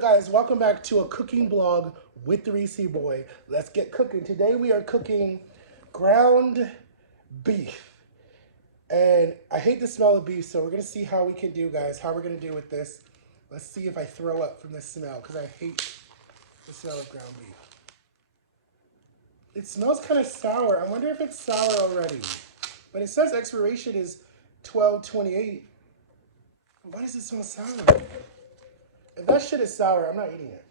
up, guys? Welcome back to a cooking blog with the Reese Boy. Let's get cooking. Today we are cooking ground beef. And I hate the smell of beef, so we're going to see how we can do, guys, how we're going to do with this. Let's see if I throw up from the smell, because I hate the smell of ground beef. It smells kind of sour. I wonder if it's sour already. But it says expiration is 12/28. Why does it smell sour? If that shit is sour, I'm not eating it.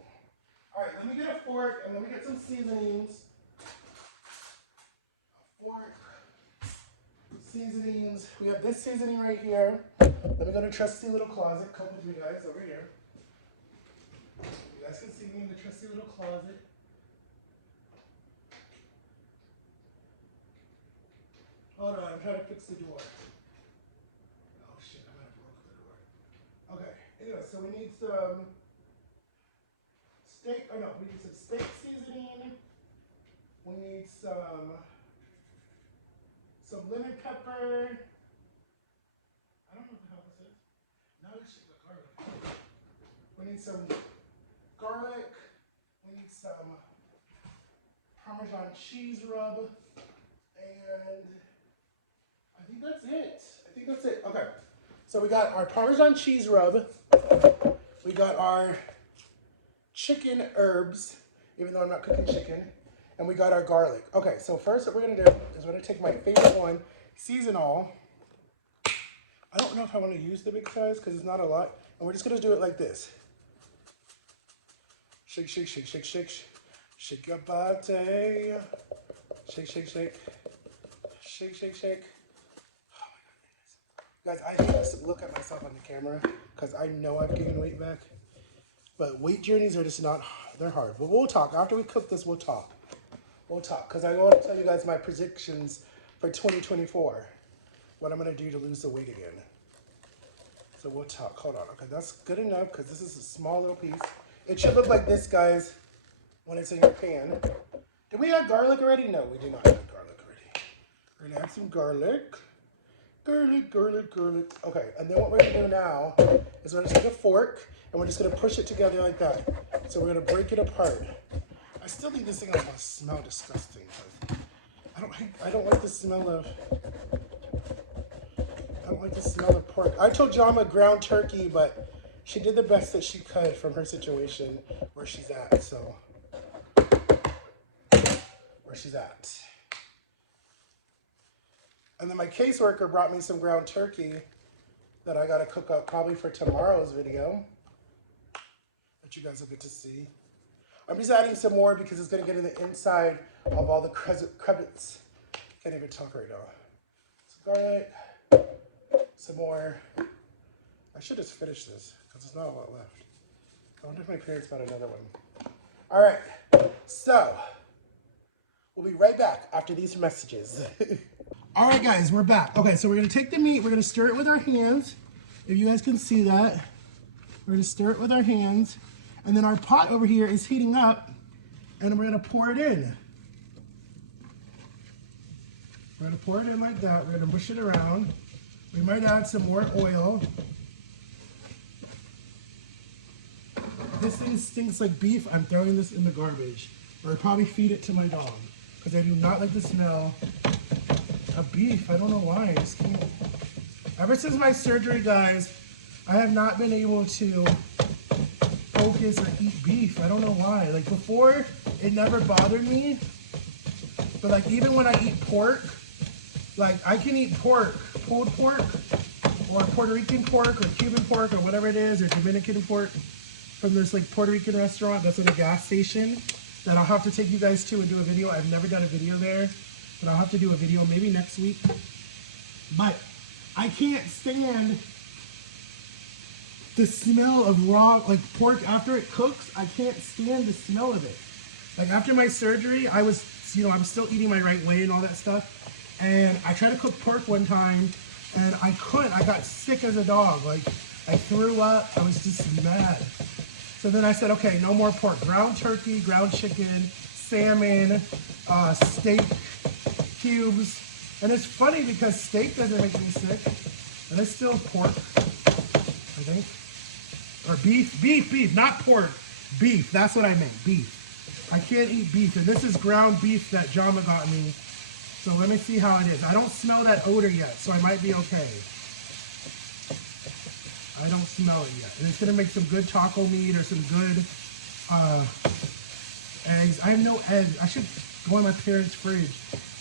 All right, let me get a fork and let me get some seasonings. A fork, seasonings. We have this seasoning right here. Let me go to trusty little closet. Come with me, guys, over here. You guys can see me in the trusty little closet. Hold on, I'm trying to fix the door. Oh shit, I might have broke the door. Okay, anyway, so we need some steak, oh no, we need some steak seasoning. We need some lemon pepper. I don't know what the hell this is. Now this shit like garlic. We need some garlic. We need some Parmesan cheese rub. And I think that's it. Okay. So we got our Parmesan cheese rub. We got our chicken herbs, even though I'm not cooking chicken. And we got our garlic. Okay, so first what we're going to do is we're going to take my favorite one, season all. I don't know if I want to use the big size because it's not a lot. And we're just going to do it like this. Shake, shake, shake, shake, shake. Shake your body. Shake, shake, shake. Shake, shake, shake. Oh my goodness. Guys, I hate to look at myself on the camera because I know I've gained weight back. But weight journeys are just not, they're hard. But we'll talk. After we cook this, we'll talk. We'll talk. Because I want to tell you guys my predictions for 2024. What I'm going to do to lose the weight again. So we'll talk. Hold on. Okay, that's good enough because this is a small little piece. It should look like this, guys, when it's in your pan. Did we add garlic already? No, we did not add garlic already. We're going to add some garlic. Garlic, garlic, garlic. Okay, and then what we're going to do now is we're going to take a fork and we're just going to push it together like that. So we're going to break it apart. I still think this thing is going to smell disgusting. I don't like the smell of pork. I told Jama ground turkey, but she did the best that she could from her situation where she's at. So where she's at. And then my caseworker brought me some ground turkey that I gotta cook up probably for tomorrow's video that you guys will get to see. I'm just adding some more because it's gonna get in the inside of all the crumpets. Can't even talk right now. Some garlic, some more. I should just finish this because there's not a lot left. I wonder if my parents bought another one. All right, so we'll be right back after these messages. All right, guys, we're back. Okay, so we're going to take the meat. We're going to stir it with our hands. If you guys can see that. We're going to stir it with our hands. And then our pot over here is heating up. And we're going to pour it in. We're going to pour it in like that. We're going to mush it around. We might add some more oil. This thing stinks like beef. I'm throwing this in the garbage. Or I'd probably feed it to my dog. Because I do not like the smell of beef. I don't know why. I just can't. Ever since my surgery, guys, I have not been able to focus or eat beef. I don't know why. Like before, it never bothered me. But like even when I eat pork, like I can eat pork, pulled pork, or Puerto Rican pork, or Cuban pork, or whatever it is, or Dominican pork from this like Puerto Rican restaurant that's at a gas station that I'll have to take you guys to and do a video. I've never done a video there, but I'll have to do a video maybe next week. But I can't stand the smell of raw, like pork after it cooks. I can't stand the smell of it. Like after my surgery, I was, I'm still eating my right way and all that stuff. And I tried to cook pork one time and I couldn't. I got sick as a dog. Like I threw up. I was just mad. So then I said, okay, no more pork. Ground turkey, ground chicken, salmon, steak cubes. And it's funny because steak doesn't make me sick. And it's still pork, I think. Or beef, not pork. Beef, that's what I meant, beef. I can't eat beef, and this is ground beef that Jama got me. So let me see how it is. I don't smell that odor yet, so I might be okay. I don't smell it yet. And it's gonna make some good taco meat or some good eggs. I have no eggs. I should go in my parents' fridge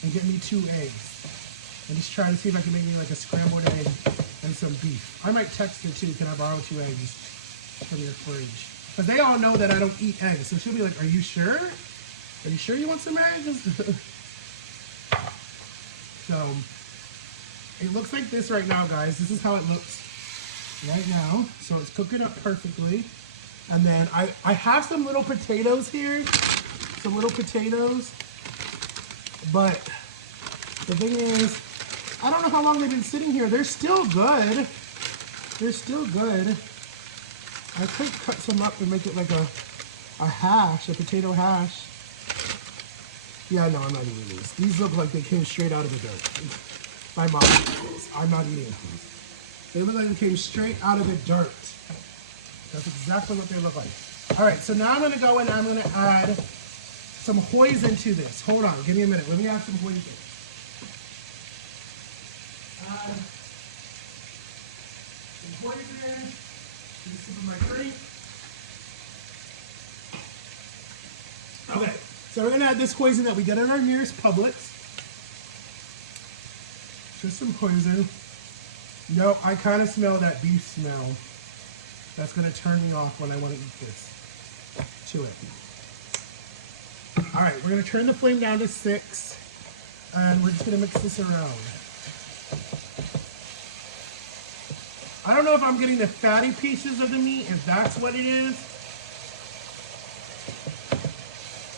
and get me 2 eggs. And just try to see if I can make me like a scrambled egg and some beef. I might text her too, can I borrow 2 eggs from your fridge? Because they all know that I don't eat eggs. So she'll be like, are you sure? Are you sure you want some eggs? So, it looks like this right now, guys. This is how it looks right now. So it's cooking up perfectly. And then I have some little potatoes here. Some little potatoes. But the thing is, I don't know how long they've been sitting here. They're still good. They're still good. I could cut some up and make it like a hash, a potato hash. Yeah, no, I'm not eating these. These look like they came straight out of the dirt. My mom eats these. I'm not eating these. They look like they came straight out of the dirt. That's exactly what they look like. All right, so now I'm gonna go and I'm gonna add some hoisin to this. Hold on, give me a minute. Let me add some hoisin. Some hoisin. This is my drink. Okay, so we're gonna add this hoisin that we get at our nearest Publix. Just some hoisin. No, I kind of smell that beef smell. That's gonna turn me off when I want to eat this. To it. All right, we're gonna turn the flame down to 6, and we're just gonna mix this around. I don't know if I'm getting the fatty pieces of the meat, if that's what it is.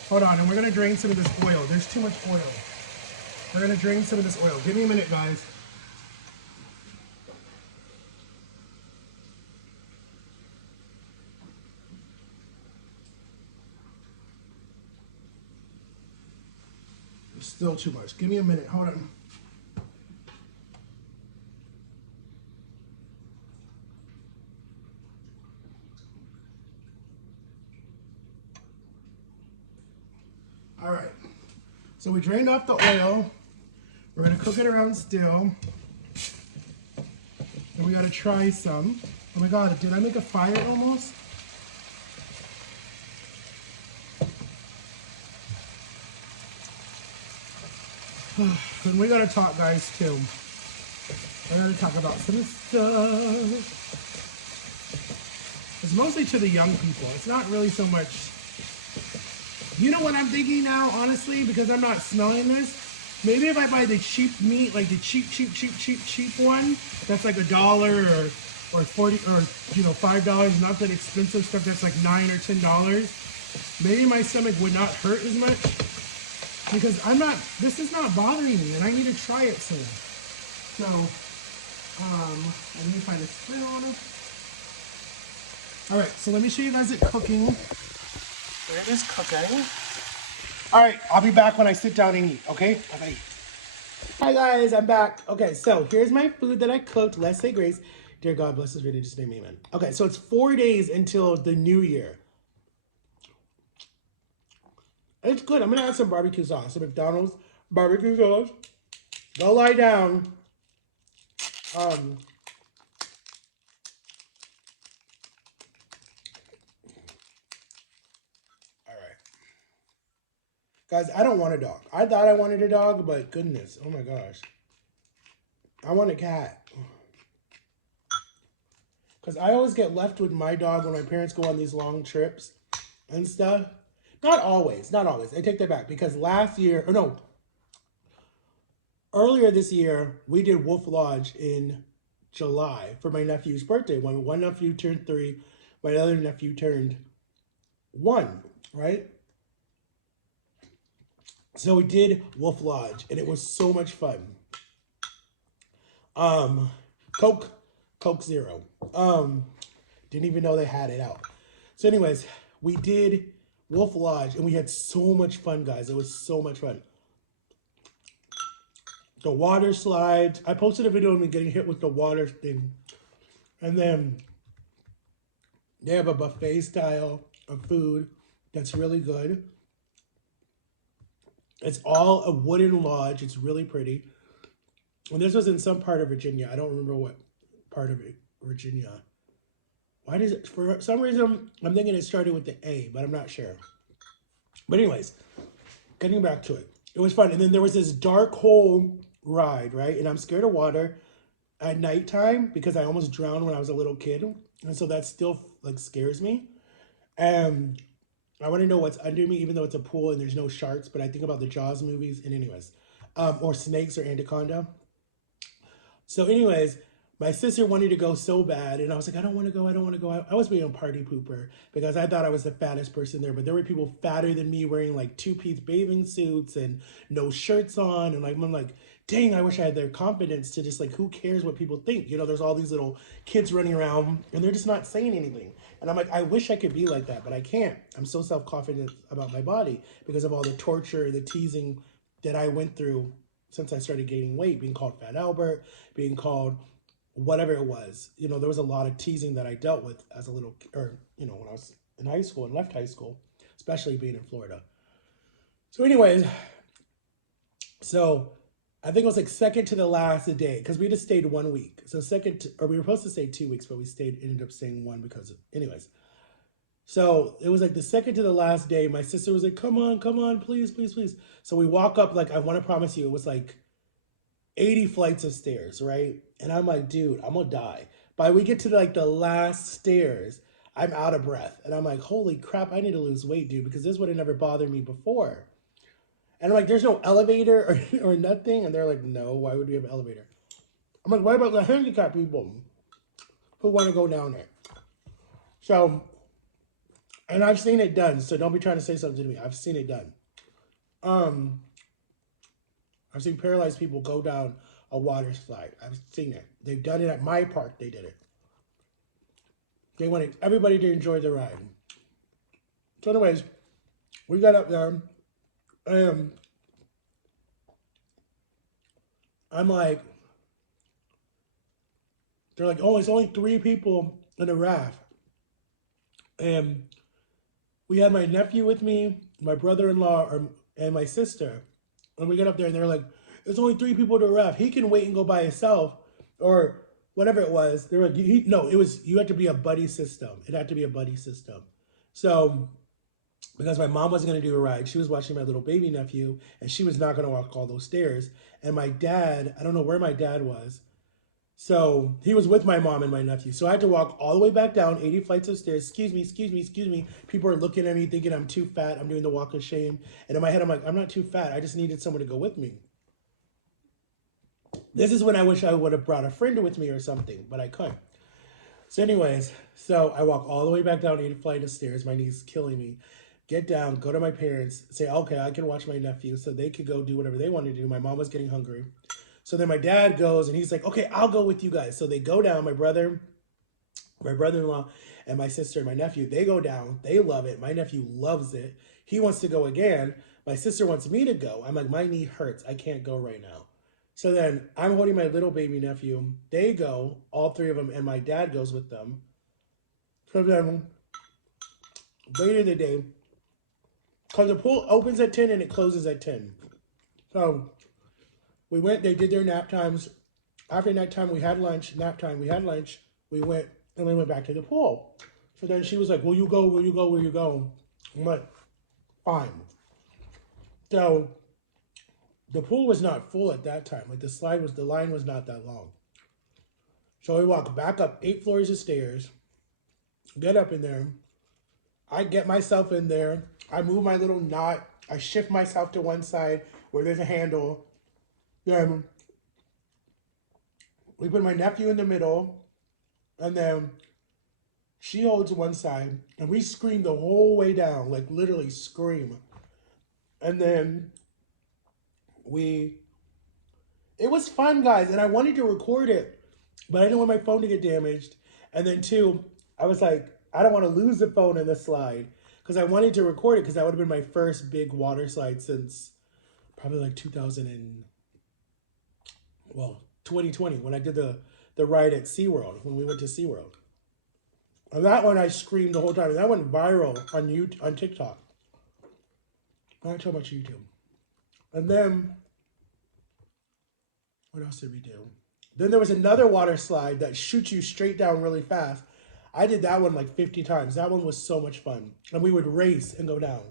Hold on, and we're gonna drain some of this oil. There's too much oil. We're gonna drain some of this oil. Give me a minute, guys. There's still too much. Give me a minute, hold on. All right, so we drained off the oil. We're gonna cook it around still. And we gotta try some. Oh my God, did I make a fire almost? And we gotta talk, guys, too. We're gonna talk about some stuff. It's mostly to the young people. It's not really so much. You know what I'm thinking now, honestly, because I'm not smelling this? Maybe if I buy the cheap meat, like the cheap one, that's like $1 or 40 or $5, not that expensive stuff that's like $9 or $10. Maybe my stomach would not hurt as much because this is not bothering me, and I need to try it soon. So, let me find a spoon. All right, so let me show you guys it cooking. There it is cooking. All right, I'll be back when I sit down and eat, okay? Bye-bye. Hi guys, I'm back. Okay, so here's my food that I cooked. Let's say grace. Dear God, bless his religious name, amen. Okay, so it's 4 days until the new year. It's good. I'm gonna add some barbecue sauce. Some McDonald's barbecue sauce. Go lie down. Guys, I don't want a dog. I thought I wanted a dog, but goodness, oh my gosh. I want a cat. Because I always get left with my dog when my parents go on these long trips and stuff. Not always, not always. I take that back because earlier this year, we did Wolf Lodge in July for my nephew's birthday. When one nephew turned 3, my other nephew turned 1, right? So we did Wolf Lodge, and it was so much fun. Coke Zero. Didn't even know they had it out. So anyways, we did Wolf Lodge, and we had so much fun, guys. It was so much fun. The water slides. I posted a video of me getting hit with the water thing. And then They have a buffet style of food that's really good. It's all a wooden lodge. It's really pretty. And this was in some part of Virginia. I don't remember what part of it, Virginia. Why does it, for some reason, I'm thinking it started with the A, but I'm not sure. But anyways, getting back to it. It was fun. And then there was this dark hole ride, right? And I'm scared of water at nighttime because I almost drowned when I was a little kid. And so that still like scares me. And I want to know what's under me, even though it's a pool and there's no sharks. But I think about the Jaws movies. And anyways, or snakes or anaconda. So anyways, my sister wanted to go so bad, and I was like, I don't want to go, I don't want to go. I was being a party pooper because I thought I was the fattest person there, but there were people fatter than me wearing like two-piece bathing suits and no shirts on, and like I'm like, dang, I wish I had their confidence to just like, who cares what people think? You know, there's all these little kids running around, and they're just not saying anything. And I'm like, I wish I could be like that, but I can't. I'm so self-confident about my body because of all the torture, the teasing that I went through since I started gaining weight, being called Fat Albert, being called whatever it was. You know, there was a lot of teasing that I dealt with as a little, or, you know, when I was in high school and left high school, especially being in Florida. So anyways, so I think it was like second to the last day because we just stayed 1 week. So or we were supposed to stay 2 weeks, but we ended up staying one because of, anyways. So it was like the second to the last day. My sister was like, come on, please, please, please. So we walk up, like, I want to promise you, it was like 80 flights of stairs, right? And I'm like, dude, I'm gonna die. By we get to like the last stairs, I'm out of breath. And I'm like, holy crap, I need to lose weight, dude, because this would have never bothered me before. And I'm like, there's no elevator or nothing. And they're like, no, why would we have an elevator? I'm like, what about the handicapped people who want to go down there? So, and I've seen it done. So don't be trying to say something to me. I've seen it done. Um, I've seen paralyzed people go down a water slide. I've seen it. They've done it at my park. They did it. They wanted everybody to enjoy the ride. So anyways, we got up there. And I'm like, they're like, oh, it's only 3 people in a raft. And we had my nephew with me, my brother-in-law, and my sister. And we got up there and they're like, there's only 3 people to a raft. He can wait and go by himself. Or whatever it was. They were like, no, it was, you had to be a buddy system. It had to be a buddy system. So, because my mom wasn't going to do a ride, she was watching my little baby nephew, and she was not going to walk all those stairs. And my dad, I don't know where my dad was. So he was with my mom and my nephew. So I had to walk all the way back down 80 flights of stairs. Excuse me, excuse me, excuse me. People are looking at me thinking I'm too fat. I'm doing the walk of shame. And in my head, I'm like, I'm not too fat. I just needed someone to go with me. This is when I wish I would have brought a friend with me or something, but I couldn't. So anyways, so I walk all the way back down 80 flight of stairs. My knee's killing me. Get down, go to my parents, say, okay, I can watch my nephew so they could go do whatever they wanted to do. My mom was getting hungry. So then my dad goes and he's like, okay, I'll go with you guys. So they go down, my brother-in-law, and my sister and my nephew, they go down. They love it. My nephew loves it. He wants to go again. My sister wants me to go. I'm like, my knee hurts. I can't go right now. So then I'm holding my little baby nephew. They go, all 3 of them, and my dad goes with them. So then later in the day, because the pool opens at 10 and it closes at 10. So we went, they did their nap times. After nap time, we had lunch. Nap time, we had lunch. We went, and we went back to the pool. So then she was like, will you go, will you go, will you go? I'm like, fine. So the pool was not full at that time. Like the line was not that long. So we walk back up 8 floors of stairs, get up in there. I get myself in there. I move my little knot. I shift myself to one side where there's a handle. Then we put my nephew in the middle, and then she holds one side, and we scream the whole way down, like literally scream. And then it was fun, guys, and I wanted to record it, but I didn't want my phone to get damaged. And then 2, I was like, I don't want to lose the phone in the slide because I wanted to record it because that would have been my first big water slide since probably like 2020 when I did the ride at SeaWorld, when we went to SeaWorld. And that one I screamed the whole time. That went viral on on TikTok. Not so much YouTube. And then what else did we do? Then there was another water slide that shoots you straight down really fast. I did that one like 50 times. That one was so much fun. And we would race and go down.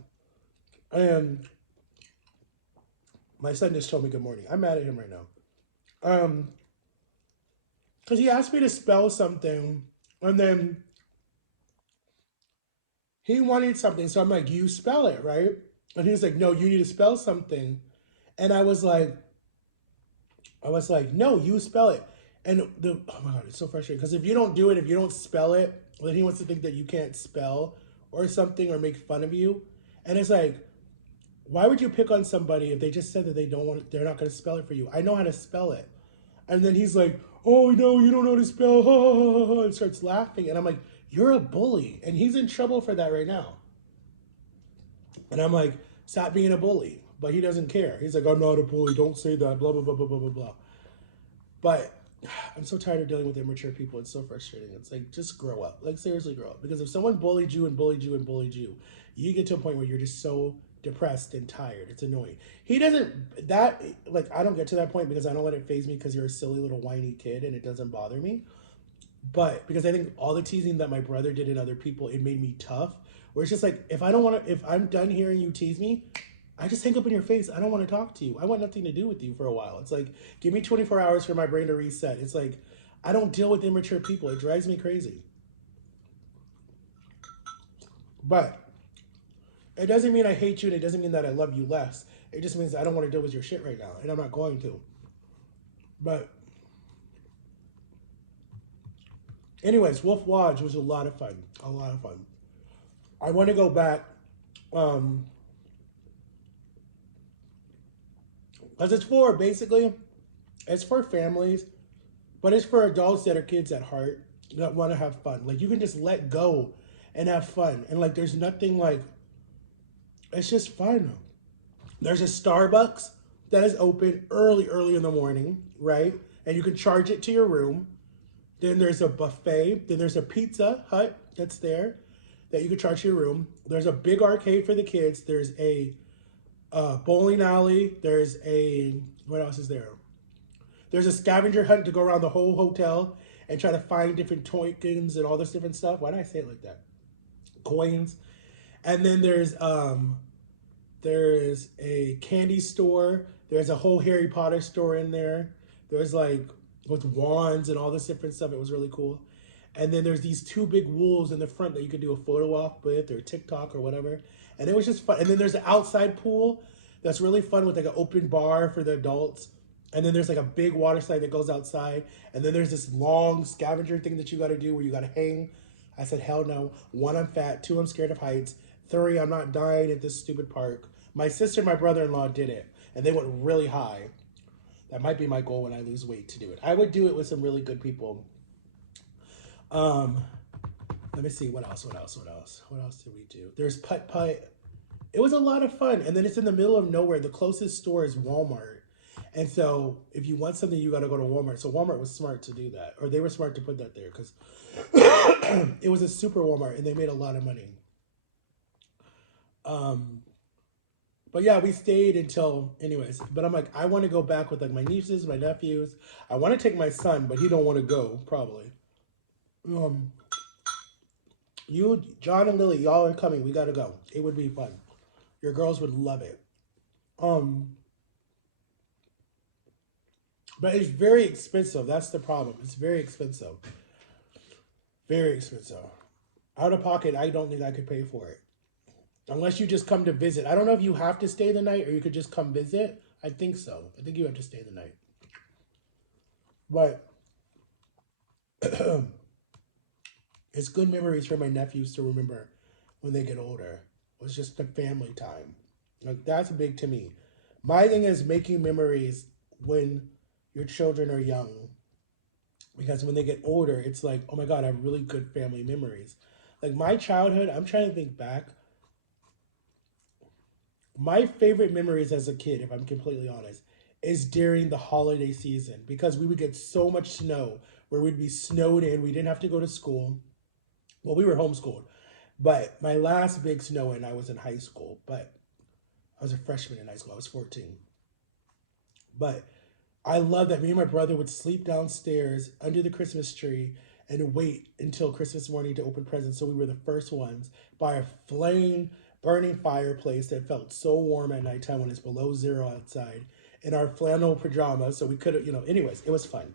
And my son just told me good morning. I'm mad at him right now. Because he asked me to spell something, and then he wanted something. So I'm like, you spell it, right? And he was like, no, you need to spell something. And I was like, no, you spell it. And oh my God, it's so frustrating. Because if you don't do it, if you don't spell it, then he wants to think that you can't spell or something or make fun of you. And it's like, why would you pick on somebody if they just said that they're not going to spell it for you? I know how to spell it. And then he's like, oh no, you don't know how to spell, and starts laughing. And I'm like, you're a bully. And he's in trouble for that right now. And I'm like, stop being a bully. But he doesn't care. He's like, I'm not a bully. Don't say that. Blah, blah, blah, blah, blah, blah, blah. But I'm so tired of dealing with immature people. It's so frustrating. It's like, just grow up. Like, seriously, grow up. Because if someone bullied you and bullied you and bullied you, you get to a point where you're just so depressed and tired. It's annoying. He doesn't, I don't get to that point because I don't let it faze me because you're a silly little whiny kid and it doesn't bother me. But because I think all the teasing that my brother did in other people, it made me tough. Where it's just like, if I'm done hearing you tease me, I just hang up in your face. I don't want to talk to you. I want nothing to do with you for a while. It's like, give me 24 hours for my brain to reset. It's like, I don't deal with immature people. It drives me crazy. But it doesn't mean I hate you, and it doesn't mean that I love you less. It just means I don't want to deal with your shit right now, and I'm not going to. But anyways, Wolf Lodge was a lot of fun. A lot of fun. I want to go back. Because it's for families, but it's for adults that are kids at heart that want to have fun. Like, you can just let go and have fun. And like, there's nothing like, it's just fun. There's a Starbucks that is open early in the morning, right? And you can charge it to your room. Then there's a buffet. Then there's a Pizza Hut that's there that you can charge to your room. There's a big arcade for the kids. There's a bowling alley. There's what else is there? There's a scavenger hunt to go around the whole hotel and try to find different tokens and all this different stuff. Why did I say it like that? Coins. And then there's a candy store. There's a whole Harry Potter store in there. There's like with wands and all this different stuff. It was really cool. And then there's these two big wolves in the front that you could do a photo op with or TikTok or whatever. And it was just fun. And then there's an outside pool that's really fun with like an open bar for the adults. And then there's like a big water slide that goes outside. And then there's this long scavenger thing that you got to do where you got to hang. I said, hell no. 1, I'm fat. 2, I'm scared of heights. 3, I'm not dying at this stupid park. My sister and my brother-in-law did it. And they went really high. That might be my goal when I lose weight to do it. I would do it with some really good people. Let me see, what else did we do? There's putt-putt. It was a lot of fun. And then it's in the middle of nowhere. The closest store is Walmart. And so if you want something, you got to go to Walmart. So Walmart was smart to do that. Or they were smart to put that there because it was a super Walmart and they made a lot of money. But yeah, we stayed until, anyways. But I'm like, I want to go back with like my nieces, my nephews. I want to take my son, but he don't want to go, probably. You, John and Lily, y'all are coming. We got to go. It would be fun. Your girls would love it. But it's very expensive. That's the problem. It's very expensive. Very expensive. Out of pocket, I don't think I could pay for it. Unless you just come to visit. I don't know if you have to stay the night or you could just come visit. I think so. I think you have to stay the night. But it's good memories for my nephews to remember when they get older. It was just the family time. Like, that's big to me. My thing is making memories when your children are young. Because when they get older, it's like, oh my God, I have really good family memories. Like my childhood, I'm trying to think back. My favorite memories as a kid, if I'm completely honest, is during the holiday season. Because we would get so much snow where we'd be snowed in. We didn't have to go to school. Well, we were homeschooled, but my last big snow in, I was in high school, but I was a freshman in high school. I was 14. But I love that me and my brother would sleep downstairs under the Christmas tree and wait until Christmas morning to open presents. So we were the first ones by a flame burning fireplace that felt so warm at nighttime when it's below zero outside in our flannel pajamas. So we could, anyways, it was fun.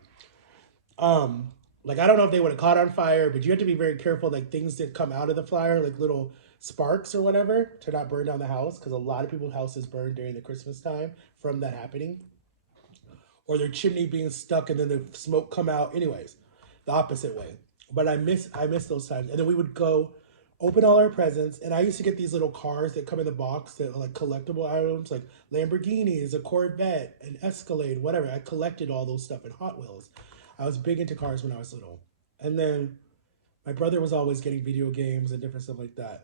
Like I don't know if they would have caught on fire, but you have to be very careful, like things that come out of the fire, like little sparks or whatever, to not burn down the house because a lot of people's houses burn during the Christmas time from that happening, or their chimney being stuck and then the smoke come out. Anyways, the opposite way. But I miss those times. And then we would go open all our presents, and I used to get these little cars that come in the box that are like collectible items, like Lamborghinis, a Corvette, an Escalade, whatever. I collected all those stuff in Hot Wheels. I was big into cars when I was little. And then my brother was always getting video games and different stuff like that.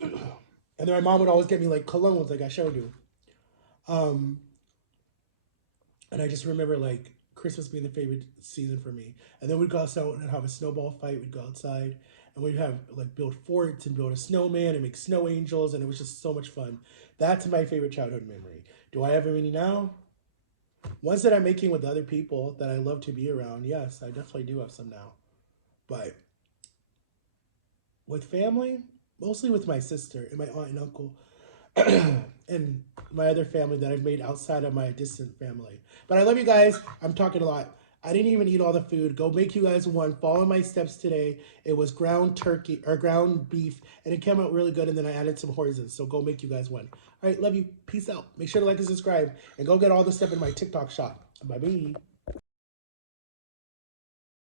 And then my mom would always get me like colognes, like I showed you. Um, and I just remember like Christmas being the favorite season for me. And then we'd go outside and have a snowball fight. We'd go outside and we'd have like build forts and build a snowman and make snow angels. And it was just so much fun. That's my favorite childhood memory. Do I have any now? Ones that I'm making with other people that I love to be around. Yes, I definitely do have some now. But with family, mostly with my sister and my aunt and uncle, and my other family that I've made outside of my distant family. But I love you guys. I'm talking a lot. I didn't even eat all the food. Go make you guys one. Follow my steps today. It was ground turkey or ground beef, and it came out really good. And then I added some hoisin. So go make you guys one. All right, love you. Peace out. Make sure to like and subscribe, and go get all the stuff in my TikTok shop. Bye bye.